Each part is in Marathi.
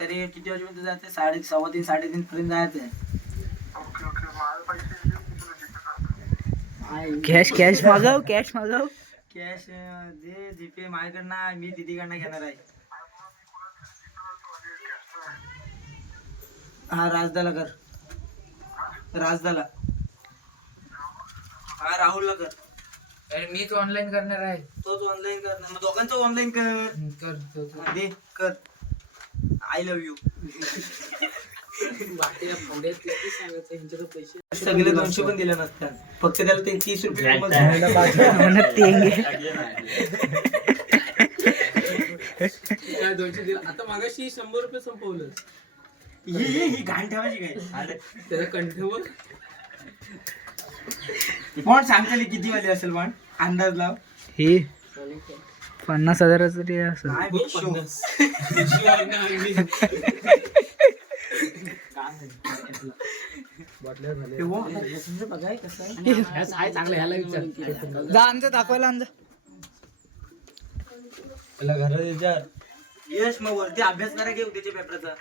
तरी किती वाजेपर्यंत जायचं? 3:30 3:30 पर्यंत जायचं. कॅश मागव कॅश दे जीपे माझ्याकडनं, मी दीदीकडनं घेणार आहे. हा राजदाला कर, राजदाला. हा राहुलला कर. अरे मीच ऑनलाईन करणार आहे. तोच ऑनलाईन करणार, मग दोघांचं ऑनलाईन कर. दे कर. I love you. सगळे 200 पण दिले नसतात, फक्त त्याला ते 30 रुपये आता मागाशी 100 रुपये संपवलं. ही घाण ठेवायची काय? त्याला कंठेवर पण सांगताली किती वाली असेल पण अंदाज लाव. ही 50,000 तरी असेल. काय बघ शो. जा आमचं दाखवायला आमचं. घरात विचार. यश मग वरती अभ्यास करा की उद्याच्या पेपरचा.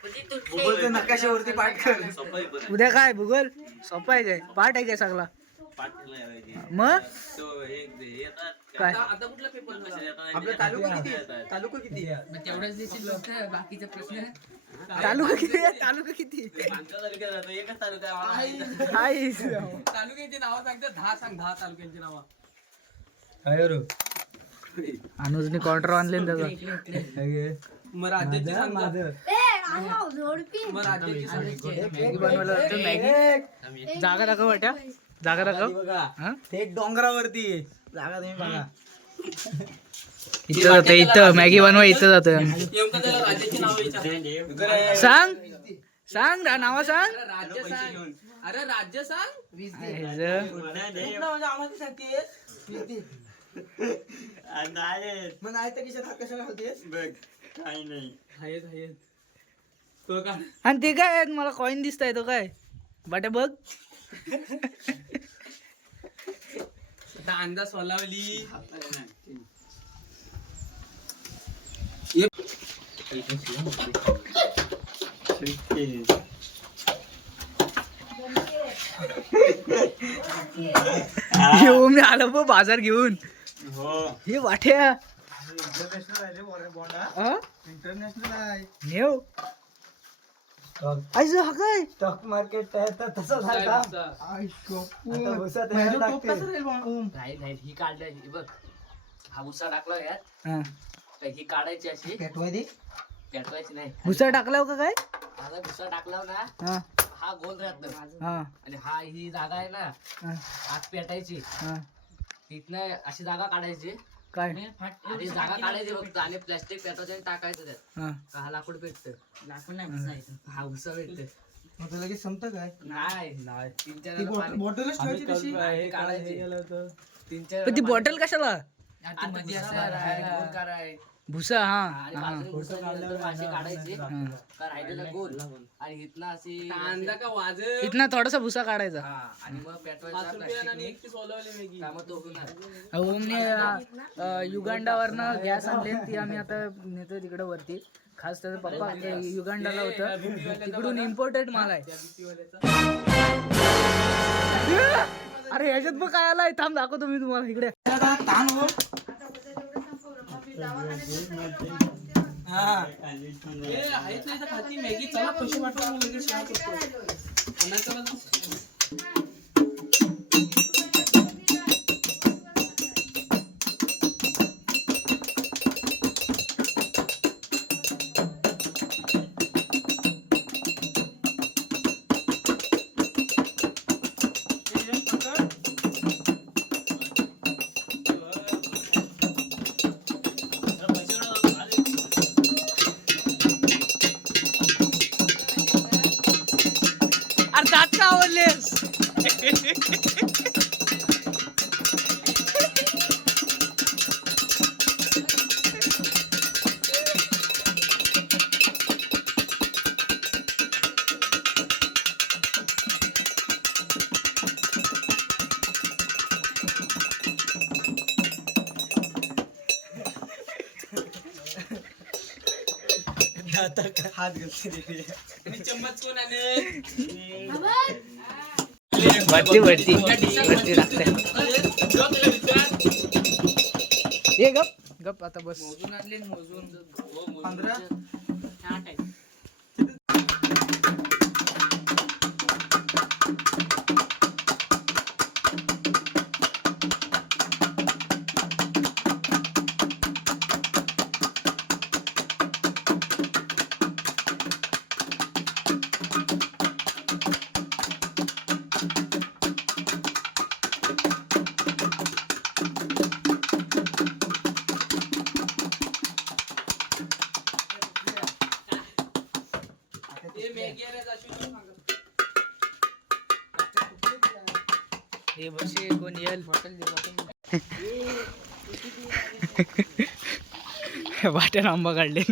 भूगोलच्या नकाशावरती पाठ कर. उद्या काय भूगोल सोपं आहे काय? पाठ आहे काय सगळा? मग काय आता कुठला पेपर आपला तालुका किती? तालुका किती? तेवढंच देशील बाकीचे प्रश्न. तालुका किती आहे? तालुका किती एकच तालुका आहे? तालुक्यांची नावं सांगते. 10 सांग, 10 तालुक्यांची नावं. अनुजने क्वार्टर आणले त्याचा. मग राज्याची सांग. मग राज्याची सांग. मॅगी बनवायला जातो. मॅगी जागा दाखव वाट्या, जागा दाखव. बघा थेट डोंगरावरती जागा तुम्ही बघा. इथं जातो, इथं मॅगी बनवा इथं जातो. नेमकं त्याला राज्याची नावं विचार. सांग नाव सांग. राज्य सांग. अरे राज्य सांग. आम्हाला सांगतेस मग नाही तर कशाला घालतेस? काही नाही. आहेत तो का आणि ते काय मला कॉइन दिसताय तो काय बाटे बघ. आता अंदाज सोलावली. घेऊ मी आलो बघ बाजार घेऊन. हे वाट्या इंटरनॅशनल आहे रे बोंडा. इंटरनॅशनल आहे. नेव आयजो हा काय स्टॉक मार्केट आहे तसं झालं. राहील ही काढल्या बघ. हा भुसा टाकला यात. ही काढायची अशी पेटवायची नाही. भुसा टाकलाव का काय? आता भुसा टाकला ना हा गोल राहत आणि हा ही जागा आहे ना आत पेटायची. तिथनं अशी जागा काढायची. काय आणि जागा काढायची फक्त आणि प्लास्टिक पेटायचं आणि टाकायचं त्यात. हा लाकूड भेटत. लाकूड नाही हा भुसा भेटत. मग लगेच संपतं काय? नाही 3-4 बॉटलच ठेवायची तशी काढायची. पण ती बॉटल कशाला? भुसा हा अशी काढायची राहिलेला गोल आणि इथनं अशी कांदा का वाजत. इथनं थोडासा भुसा काढायचा. आणि मग 5 पेटवायचा रुपयाला आणि प्लास्टिकने. एक ती सोलवली मॅगी. कामं तो होणार. ओमने युगांडावरनं गॅस आणले, ती आम्ही आता नेतो तिकडे वरती. खास त्याचा पप्पा युगांडाला होता, तिकडून इम्पोर्टेड माल आहे. अरे ह्याच्यात बघ काय आलाय, थांब दाखवतो मी तुम्हाला इकडे. ताण हो. आहेत नाही तर खाती मॅगी. चला पैसे पाठवा मग लगेच शेअर करतो. कोणाचं बघा. अरे दात का आवडलेस? हात घालते आणि चम्मच कोण आले वरती वरती वरती लागतंय. ए गप गप आता बस. मोजून आणले मोजून 15 हे मॅगी आहे रे, अशी तू सांग. हे बसे कोण येईल वाट्यान आंबा काढले.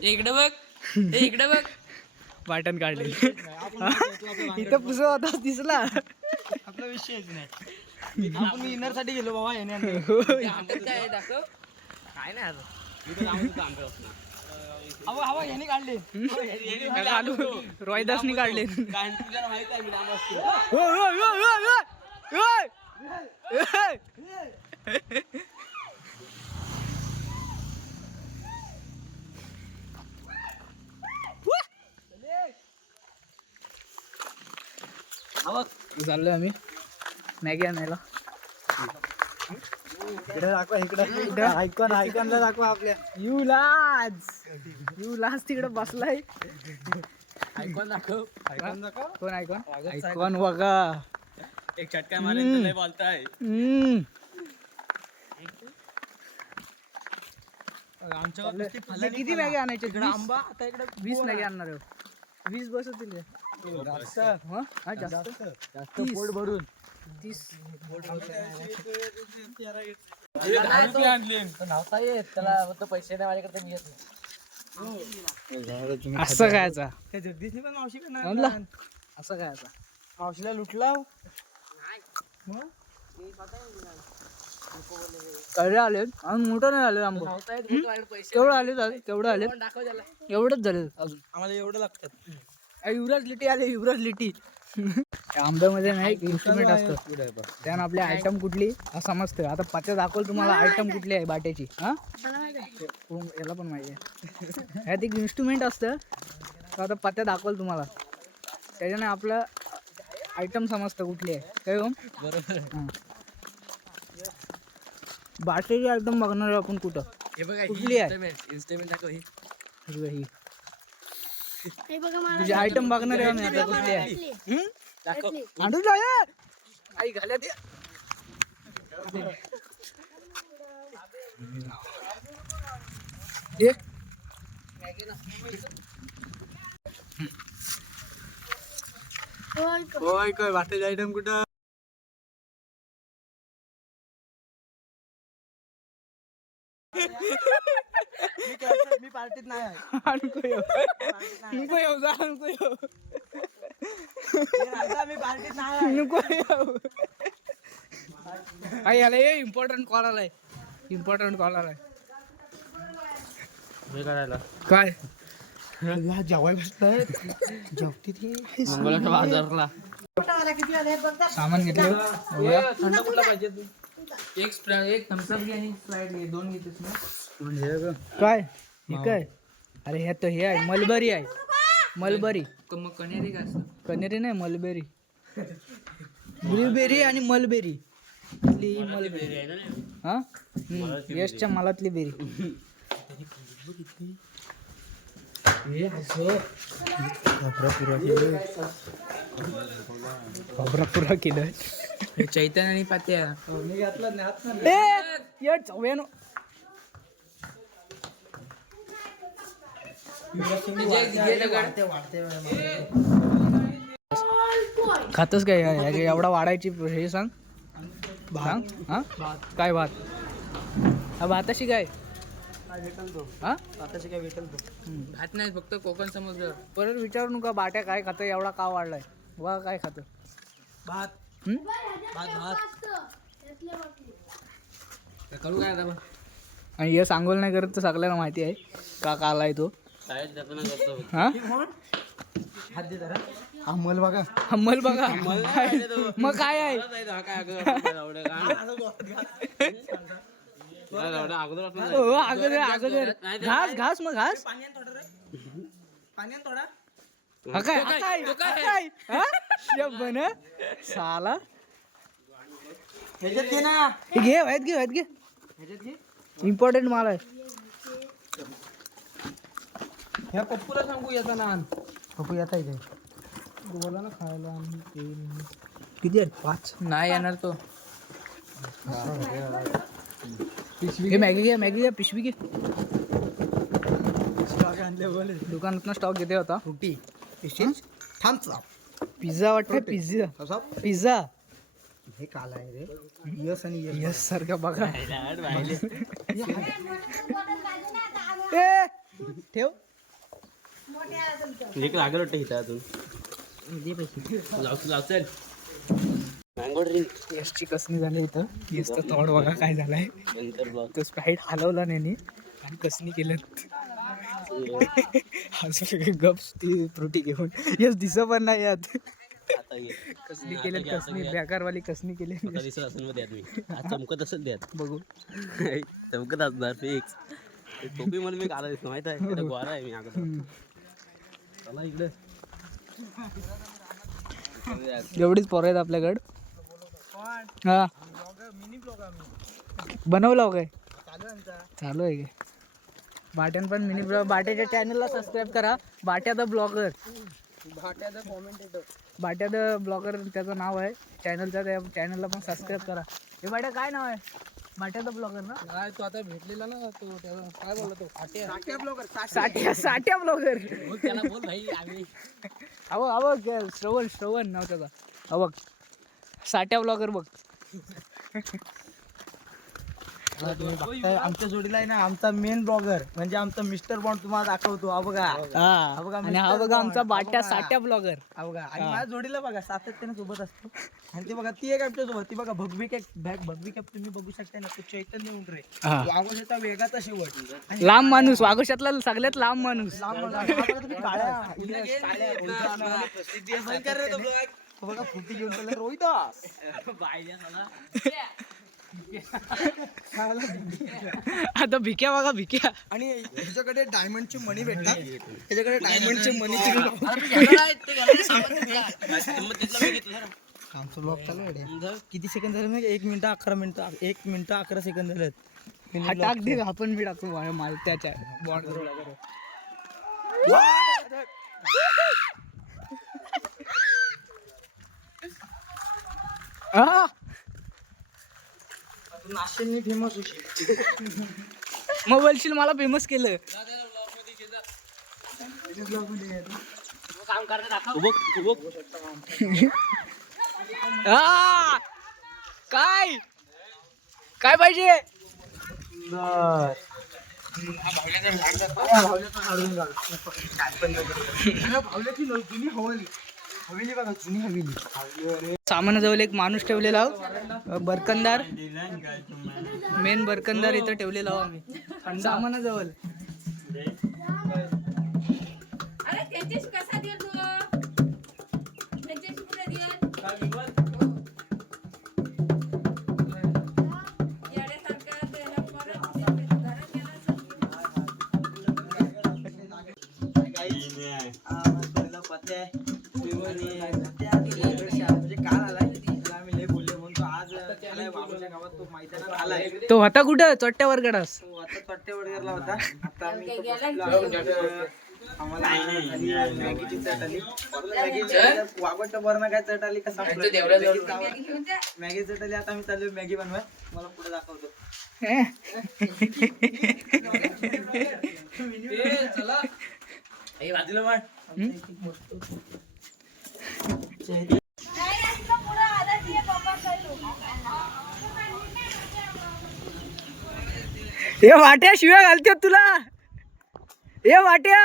इकडे बघ हे इकडे बघ वाटण काढले. इथं पुसत होता दिसला. आपला विषयच नाही. आपण विनर साठी गेलो बाबा याने ते आंब्यात काय आहे दाखव. काय नाही आता हवा हवा याने काढले. आलू रोहिदासनी काढले. काय तुला माहित आहे मी लांब असतो. ओय, ओय, ओय, ओय, ओय, ओय. चाललोय आम्ही मॅगी आणायला. इकडे दाखवा इकडे ऐकून दाखवा आपल्या युलाज तिकडे बसलाय. ऐकून दाखव. कोण ऐकून बघा. एक चटका मारेल लय बोलताय. आमच्या किती मॅगी आणायचे? आंबा आता इकडे 20 मॅगी आणणार आहे. 20 बसतील. जास्त हा जास्त जास्त पोट भरून 30. नव्हता येत त्याला फक्त पैसे नाही माझ्याकडे मी येत नाही. असं खायचा त्या जगदीशने पण मावशी म्हणला असं खायचा. मावशीला लुटला. कळले आले आणि मोठं नाही आले आंबा. नव्हता येत फक्त माझ्याकडे पैसे केवढं आले केवढं आले कोण दाखव त्याला. एवढंच झाले अजून. आम्हाला एवढं लागतात. युवराज लिटी आले युवराज लिटी. आंब्यामध्ये नाही एक इन्स्ट्रुमेंट असतं त्यानं आपले आयटम कुठली असं समजतं. आता पाच्या दाखवलं तुम्हाला आयटम कुठली आहे बाट्याची. हा याला पण माहिती आहे. ह्यात एक इन्स्ट्रुमेंट असतं. आता पत्त्या दाखवलं तुम्हाला त्याच्याने आपलं आयटम समजतं कुठली आहे काय हो. बरोबर. बाट्याची आयटम बघणार आहे आपण कुठं हे बघा कुठली आहे? इन्स्ट्रुमेंट दाखव ही. ही तुझी आयटम बघणार आहे आम्ही आता कुठली आहे. दाखव. आणून जा यार. आई घाल्या ते. ये. होय काय वाटेल आयटम कुठं. मी पार्टीत नाही आहे. आणको येऊ. नको येऊ जा आणको येऊ. मी पार्टीत नाही आहे. नको येऊ. आई आला ये इम्पॉर्टंट कॉल आलाय. इम्पॉर्टंट कॉल आलाय. काय जेवाय बसताय जेवती ती मंगळवारच्या बाजारला सामान घेतलं. थंड कुठला पाहिजे तू. एक थम्सअप घे आणि स्प्राइट घे. 2 घेतेस ना. म्हणजे काय हे काय अरे हे तर हे आहे मलबरी आहे. मलबरी मग कनेरी काय असतं. कनेरी नाही मलबेरी. ब्लूबेरी आणि मलबेरी. ही मलबेरी हा यशच्या मालातली बेरी. पुरा केलं. चैतन्य आणि पात्या. मी घातला चव्यानो खातच काय एवढा वाढायची हे सांग. सांग हा काय भात. हा भाताशी काय हा आताशी काय भेटेल तो. भात नाही फक्त कोकण समजलं. परत विचारू नका बाट्या काय खातं एवढा का वाढलाय. वा काय खातं भात भात भात करू काय आता. आणि यश आंघोळ नाही करत तर सगळ्यांना माहिती आहे का आलाय तो. हा अंमल बघा. अंमल बघा मग काय आहे. हो, अगोदर घास मग घास. हा काय हा? बन साला ह्याच्यात घे ना. हे घे व्हायत घे इम्पॉर्टंट माल आहे. ह्या पप्पूला सांगू याचा नान पप्पू येत आहे काय? बोला ना खायला आणि ते किती आहेत 5 नाही येणार तो. हे मॅगी घे पिशवी घे. स्टॉक आणले बोले. दुकानातनं स्टॉक घेते होता. Frooti fishes Thums Up. Pizza वाटतं पिझ्झा हे काल आहे रे. यस आणि यस सारखं बघा. ए, ठेव लागेल वाटतं इथं अजून लावचल. मँगो ड्रिंक यशची कसणी झाली इथं. यशचं तोंड बघा काय झालंय. नंतर ब्लॉग तो स्प्राईट हलवला नाही आणि कसणी केलं. गप्स ती फ्रुटी घेऊन यश दिसत पण नाही यात. आता ये कसणी केली कसणी बेकारवाली कसणी केली. आता दिसत असेल मध्ये तुम्ही आज चमकत असेल द्यात बघू चमकत असणार फिक्स. टोपी मला मी काला दिसतो माहित आहे गोरा आहे मी अगोदर. चला इकडे एवढीच पोरं आहेत आपल्याकडं. हा बनवला काय चालू आहे काय. बाट्यान पण मिनी ब्लॉग बाट्याच्या चॅनलला सबस्क्राईब करा. बाट्या द ब्लॉगर बाट्या द ब्लॉगर त्याचं नाव आहे चॅनलचं. त्या चॅनलला पण सबस्क्राईब करा. हे बाट्या काय नाव आहे. बाट्या द ब्लॉगर ना. काय तो आता भेटलेला ना तो त्याचा काय बोलला तो साठ्या ब्लॉगर. त्याला बोल भाई आम्ही श्रवण नाव त्याचा. बघ साठ्या ब्लॉगर बघ. आमच्या जोडीला आहे ना आमचा मेन ब्लॉगर म्हणजे आमचा मिस्टर बॉन्ड तुम्हाला दाखवतो. हा बघा आणि हा बघा आमचा बाट्या साठ्या ब्लॉगर. हा बघा. आणि माझ्या जोडीला बघा सातत्याने सोबत असतो. आणि ते बघा ती एक आमच्या सोबत ती बघा भगवी कॅप तुम्ही बघू शकता ना. तो चैतन्य उंडरे वाघोशाचा वेगाचा शेवट. लांब माणूस वाघोशातला सगळ्यात लांब माणूस. बघा फुटी घेऊन चालला रोहित. आता भिक्या बघा भिक्या. आणि ह्याच्याकडे डायमंडची मणी भेटतात. ह्याच्याकडे डायमंडची मणी आमचं ब्लॉग चालू आहे. किती सेकंद झाले मग 1 मिनिट 11 मिनिटं 1 मिनिट 11 सेकंद झालेत. हा टाक दे आपण मी टाकतो माल त्याच्या बॉन्ड. नाशिक फेमस होशी. मग बोलशील मला फेमस केलं. काम करते दाखव. काय काय पाहिजे. सामानाजवळ एक माणूस ठेवलेला आहोत. बरकंदार मेन बरकंदार इथं ठेवलेला आहोत आम्ही सामानाजवळ. तो होता कुठं चोट्ट्यावर गडास. वडगरला होता. आता मॅगीची चट आली. वागोच्या वरनं काय चट आली कसा मॅगी चट आली. आता आम्ही चालू मॅगी बनवाय. मला पुढे दाखवतो. चला बाजूला वाट. हे वाट्या शिव्या घालतात तुला. हे वाट्या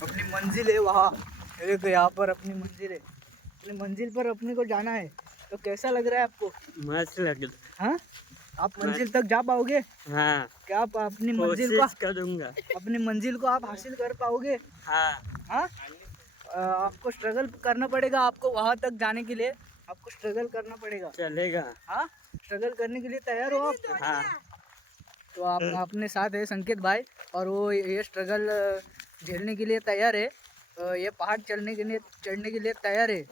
अपनी मंजिल है वहाँ. देखो यहाँ पर अपनी मंजिल है. अपनी मंजिल पर अपने को जाना है. तो कैसा लग रहा है आपको? मस्त लग हाँ, आप मंजिल तक जा पाओगे? हाँ, क्या आप अपनी मंजिल को करूँगा। आप हासिल कर पाओगे? हाँ, हाँ, आपको स्ट्रगल करना पड़ेगा, आपको वहाँ तक जाने के लिए आपको स्ट्रगल करना पड़ेगा। चलेगा। हाँ, स्ट्रगल करने के लिए तैयार हो आप? हाँ, तो आप अपने साथ है संकेत भाई, और वो ये स्ट्रगल झेलने के लिए तैयार है, ये पहाड़ चढ़ने के लिए तैयार है।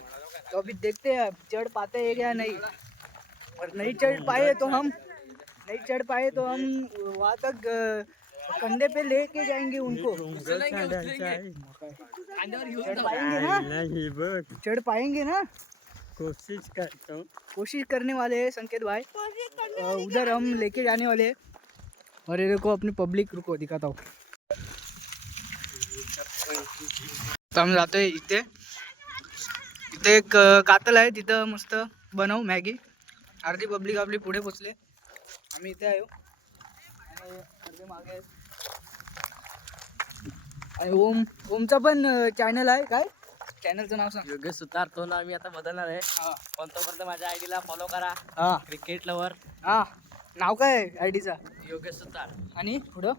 तो अभी देखते हैं चढ़ पाते हैं क्या नहीं, और नहीं चढ़ पाए तो हम वहाँ तक कंधे पे लेके जाएंगे उनको। चढ़ पाएंगे ना? नहीं बस चढ़ पाएंगे ना? कोशिश करता हूँ। कोशिश करने वाले हैं संकेत भाई, उधर हम लेके जाने वाले हैं। और ये देखो अपनी पब्लिक, रुको दिखाता हूँ। तर आम्ही जातोय इथे एक कातल आहे, तिथं मस्त बनवू मॅगी. अर्धी पब्लिक आपली पुढे पोचले, आम्ही इथे आयो आणि अर्धे मागे आहेत. आणि ओमचा पण चॅनल आहे. काय चॅनलचं नाव सांग? योगेश सुतार. तो ना आम्ही आता बदलणार आहे. हा पण तोपर्यंत माझ्या आयडीला फॉलो करा. हा क्रिकेट लवर हा, नाव काय आहे आयडीचा? योगेश सुतार. आणि पुढं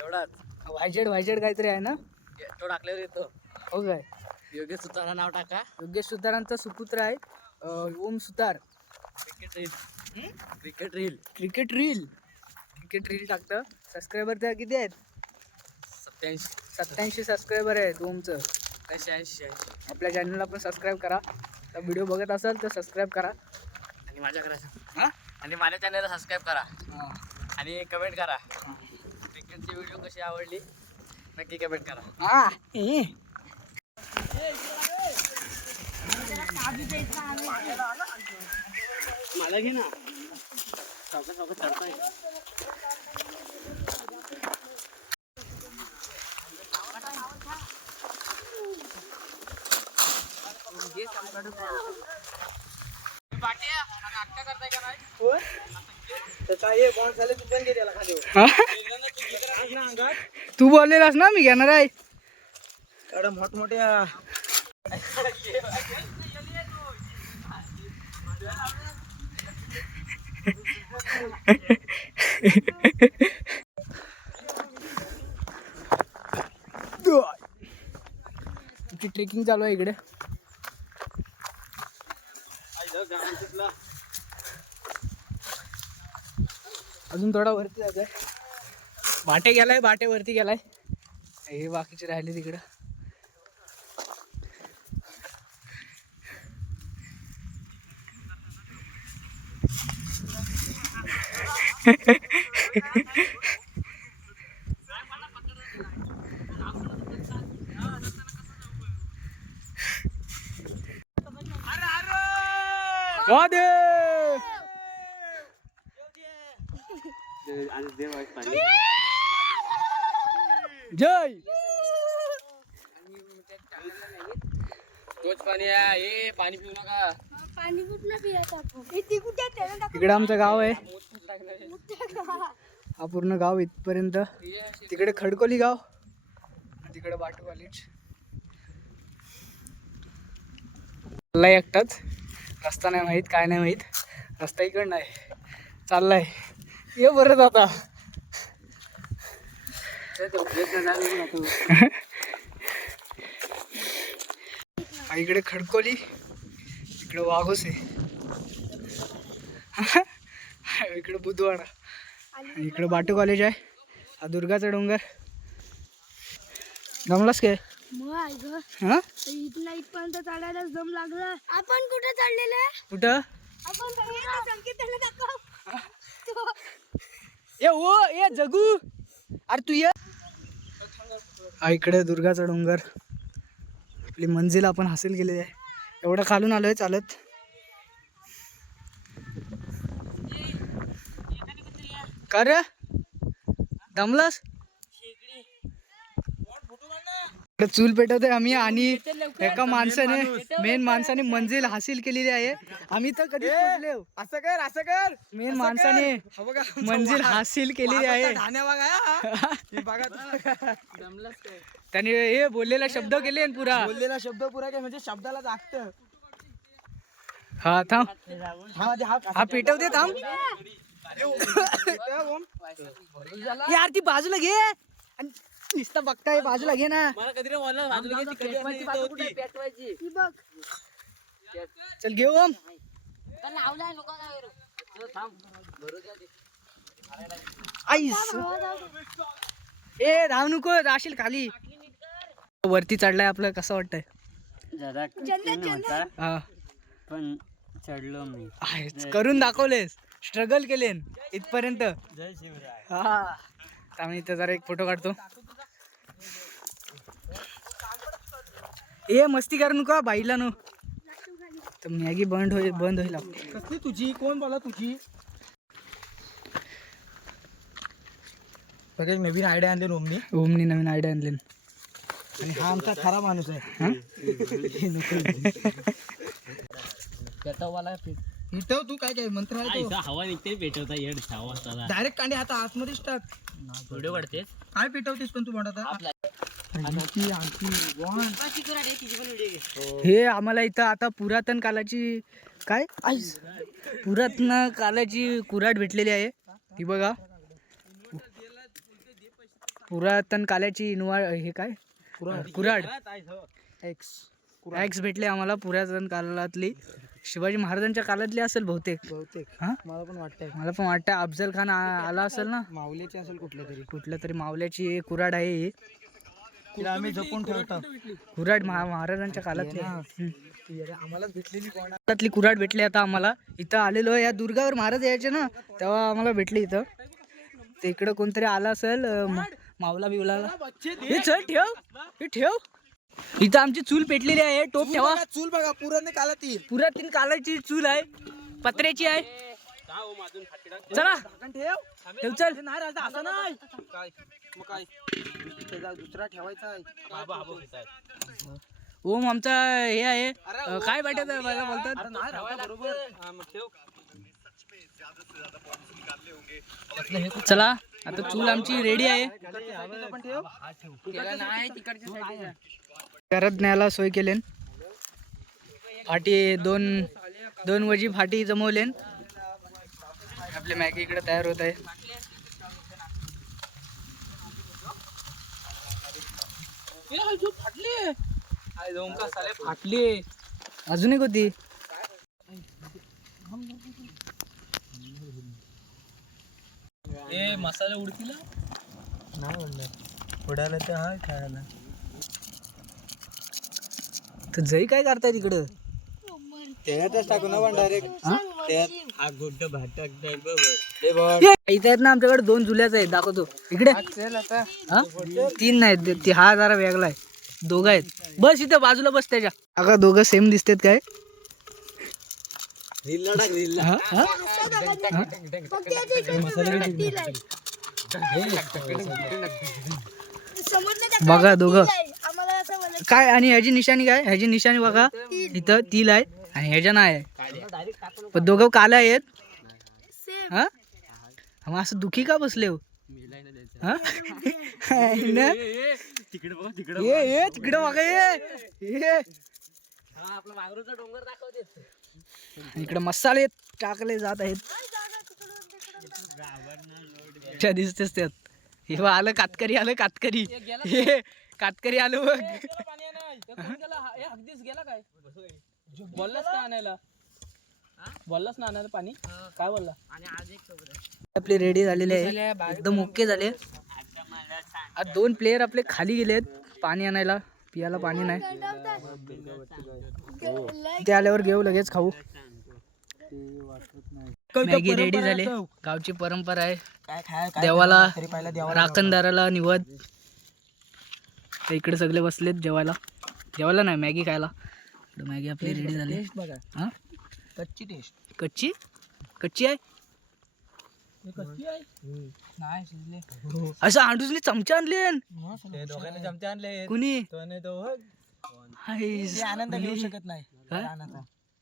एवढाच व्हायजेड काहीतरी आहे ना? तो टाकल्यावर येतो. हो काय? योगेश सुतार नाव टाका. योगेश सुतारांचा सुपुत्र आहे ओम सुतार. क्रिकेट रील क्रिकेट रील टाकतं. सबस्क्रायबर त्या किती आहेत? 87 सबस्क्रायबर आहेत ओमचं. 87. आपल्या चॅनलला पण सबस्क्राईब करा. तर व्हिडिओ बघत असाल तर सबस्क्राईब करा. आणि माझ्या हां आणि माझ्या चॅनलला सबस्क्राईब करा हां आणि कमेंट करा. क्रिकेटची व्हिडिओ कशी आवडली नक्की कमेंट करा. हां मला घे ना. सावकाश चढताय. तू बोललेलास ना मी घेणार आहे. एवढ्या मोठमोठ्या ट्रेकिंग चालू आहे इकडे. अजून थोडा वरती जायचंय. बाटेवरती गेलाय. हे बाकीचे राहिले तिकडं. राधे जय. तोच पाणी आहे. हे पाणी पिऊ नका. इकडे आमचं गाव आहे. हा पूर्ण गाव इथपर्यंत. तिकडे खडकोली गाव, तिकडे बाटू कॉलेज. चाललाय एकटाच. रस्ता नाही माहीत, काय नाही माहीत. रस्ता इकडं नाही, चाललाय. ये बरं आता. इकडे खडकोली, इकडे वाघोस आहे, इकडे बुधवाडा, इकडे बाटू कॉलेज आहे. हा दुर्गाचा डोंगर. जमलास काय? हा इथपर्यंत चढायला दम लागला. आपण कुठे चढलेलं? कुठं? ए जगू, अरे तू ये. हा इकडे दुर्गाचा डोंगर. आपली मंजिल आपण हासिल केलेली आहे. एवढं खालून आलोय चालत. का रे दमलास? चूल पेटवतोय आम्ही आणि एका माणसाने, मेन माणसाने मंजिल हासिल केलेली आहे. आम्ही तर कधी पोहोचले. असं कर मेन माणसाने मंजिल हासिल केलेली आहे. त्याने हे बोललेला शब्द केले पुरा. बोललेला शब्द पुरा काय म्हणजे शब्दाला जागत. हा थांब, हा हा पेटवते थांब. यार ती बाजूला घे आणि नुसतं बघताय, बाजूला घे ना. मला कधी बोलला बाजूला घे, ती कधी असं इथं होती. ही बघ चल घेऊ ओम. आईस ए धाव नको, जाशील खाली. वरती चढलाय आपलं, कसं वाटतंय? हा पण चढलो मी. आहेच, करून दाखवलेस, स्ट्रगल केले इथपर्यंत. हा त्यामुळे इथं जरा एक फोटो काढतो. ए मस्ती करू नका बाईला नो, तर मॅगी बंद होईल आपली. कसली तुझी, कोण बोला तुझी? बघा नवीन आयडिया आणले ओमनी. ओमनी नवीन आयडिया आणली. आणि हा आमचा खरा माणूस आहे. इथं तू काय काय मंत्र आहे तो? हवा निघते पेटवता येड 6 वाजता. डायरेक्ट कांडे आता आतमध्येच टाक. व्हिडिओ काढते. काय पेटवतेस पण तू म्हणत हे आम्हाला इथं आता पुरातन कालाची काय पुरातन कालाची कुऱ्हाड भेटलेली आहे. ती बघा, पुरातन कालाची हे काय कुऱ्हाड एक्स भेटले आम्हाला. पुरातन कालातली, शिवाजी महाराजांच्या काळातली असेल बहुतेक. हा मला पण वाटतंय. मला पण वाटतं अफजल खान आला असेल ना, माऊलीची असेल कुठल्या तरी मावल्याची कुऱ्हाड आहे ही. तिला आम्ही जपून ठेवतो. कुऱ्हाड महाराजांच्या काळातली आम्हालाच भेटलेली काळातली कुऱ्हाड भेटली आता आम्हाला. इथं आलेलो, या दुर्गावर महाराज यायचे ना, तेव्हा आम्हाला भेटली इथं. ते इकडं कोणतरी आला असेल, मावला बिवला. हे चल ठेव, हे ठेव. इथं आमची चूल पेटलेली आहे. टोप ठेवा. चूल बघा, पुराने काळातील पुरातन कालाची चूल आहे, पत्र्याची आहे. चला ठेव चल. असं नाही काय मग काय दुसरा ठेवायचा आहे. ओम आमचा हे आहे, काय भेटत मला बोलतात. चला आता चूल आमची रेडी आहे. करत न्यायला सोय केलेन. फाटी दोन वजी फाटी जमवलेन. आपली मॅगी इकडे तयार होत आहे. फाटली अजून एक होती. ए मसाला उडतीला नाही म्हणलं उडायला तर हा खेळायला. तर जई काय करताय तिकडं? त्यातच टाकू ना पण डायरेक्ट. इथे आहेत ना आमच्याकडे 2 जुल्याच आहेत, दाखवतो इकडे. हा? 3 नाहीत, हा जरा वेगळा आहे. 2 आहेत. बस इथं बाजूला बस त्याच्या. अगं 2 सेम दिसतात काय? हा? हा? फक्त याच्या इकडे स्टील आहे. समजलं का? बघा 2 आम्हाला असं म्हणायचं. काय, आणि ह्याची निशाणी काय? ह्याची निशाणी बघा, इथं तिल आहे आणि ह्याच्या नाही आहे. पण 2 काला आहेत. सेम. हा मग असं दुखी का बसले हो? हा? ना? तिकडे बघा, ये तिकडं बघा, ये इकडे मसाले टाकले जात आहेत. दिसतेच त्यात. हे बघ, आलं कातकरी, आलं कातकरी. हे कातकरी आलं बघ. हगदीस गेला काय? बोललास का आणायला? बोललास ना आणायला पाणी? काय बोलला? आपले रेडी झालेले आहे, एकदम ओके झाले. आज 2 प्लेयर आपले खाली गेलेत पाणी आणायला. पियाला पाणी नाही. ते आल्यावर घेऊ, लगेच खाऊ. मॅगी रेडी झाली. गावची परंपरा आहे. देवाला, राखणदाराला निवद. इकडे सगळे बसलेत जेवायला. जेवायला नाही, मॅगी खायला. मॅगी आपली रेडी झाली. हा कच्ची टेस्ट. कच्ची कच्ची आहे. नाही शिजले. असं आंडूसले चमचे आणले. दोघांनी चमचे आणले. कुणी? आनंद घेऊ शकत नाही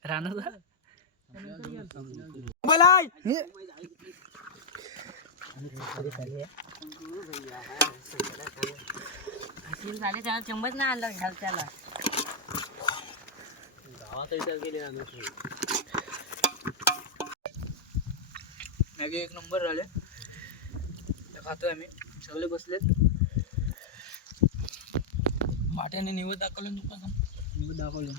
राणाचा. चम्मच नाही आणला त्याला. गावात गेले मॅगी एक नंबर झाले. खातोय आम्ही सगळे बसलेत. माट्याने निवड दाखवलं तुला निवड दाखवलं.